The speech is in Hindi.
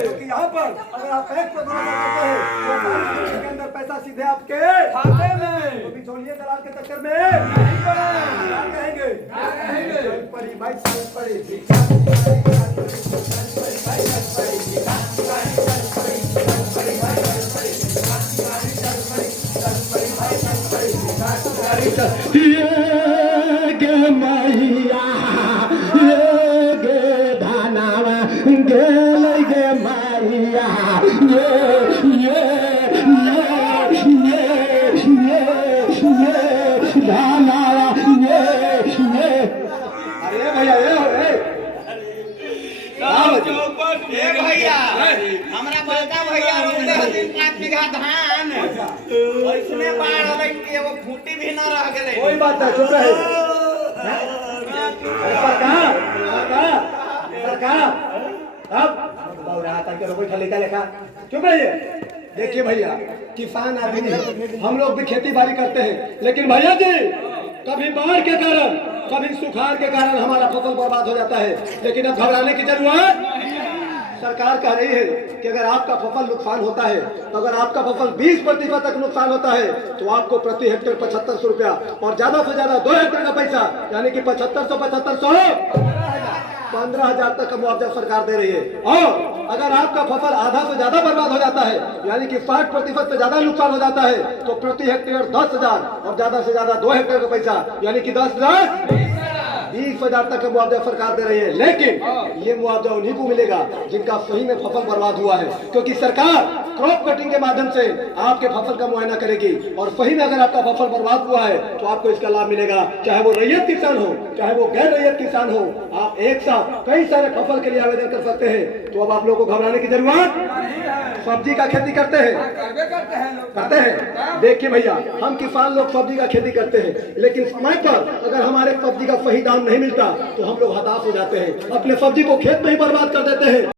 क्योंकि यहाँ पर अगर आप बैंक पर भरोसा करते हैं तो 40 मिनट के अंदर पैसा सीधे आपके खाते में तो बिचौलिए दलाल के चक्कर में नहीं कहेंगे पड़ी भाई पड़ी ये गे मैया ये गे धनावा गेल गे मैया ये धनावा ये अरे भैया ये भैया हमरा बड़का भैया रोपले हथिन 5 बीघा धान ओइसने बाढ़ अबै कि एगो खूंटी भी न रह गेलै कोई बात नहीं चुप रहे सरकार अब आता के रोको खाली का लेखा चुप रहिए। देखिए भैया किसान आदमी है, हम लोग भी खेती बाड़ी करते हैं, लेकिन भैया जी कभी बाढ़ के कारण कभी सुखाड़ के कारण हमारा फसल बर्बाद हो जाता है, लेकिन अब घबराने की जरूरत सरकार कह रही है कि अगर आपका फसल नुकसान होता है तो अगर आपका फसल 20% तक नुकसान होता है तो आपको प्रति हेक्टेयर 7500 रुपया और ज्यादा से ज्यादा 2 हेक्टेयर का पैसा यानी कि 7500 15,000 तक का मुआवजा सरकार दे रही है। और अगर आपका फसल आधा से ज्यादा बर्बाद हो जाता है यानी कि 60% से ज्यादा नुकसान हो जाता है तो प्रति हेक्टेयर 10,000 और ज्यादा से ज्यादा 2 हेक्टेयर का पैसा यानी कि 20,000 तक का मुआवजा सरकार दे रही है। लेकिन ये मुआवजा उन्हीं को मिलेगा जिनका सही में फसल बर्बाद हुआ है, क्योंकि सरकार क्रॉप कटिंग के माध्यम से आपके फसल का मुआयना करेगी और सही में अगर आपका फसल बर्बाद हुआ है तो आपको इसका लाभ मिलेगा, चाहे वो रैयत किसान हो चाहे वो गैर रैयत किसान हो। आप एक साथ कई सारे फसल के लिए आवेदन कर सकते हैं। तो अब आप लोगों को घबराने की जरूरत, सब्जी का खेती करते हैं देखिए भैया हम किसान लोग सब्जी का खेती करते हैं, लेकिन समय पर अगर हमारे सब्जी का सही दाम नहीं मिलता तो हम लोग हताश हो जाते हैं, अपने सब्जी को खेत में ही बर्बाद कर देते हैं।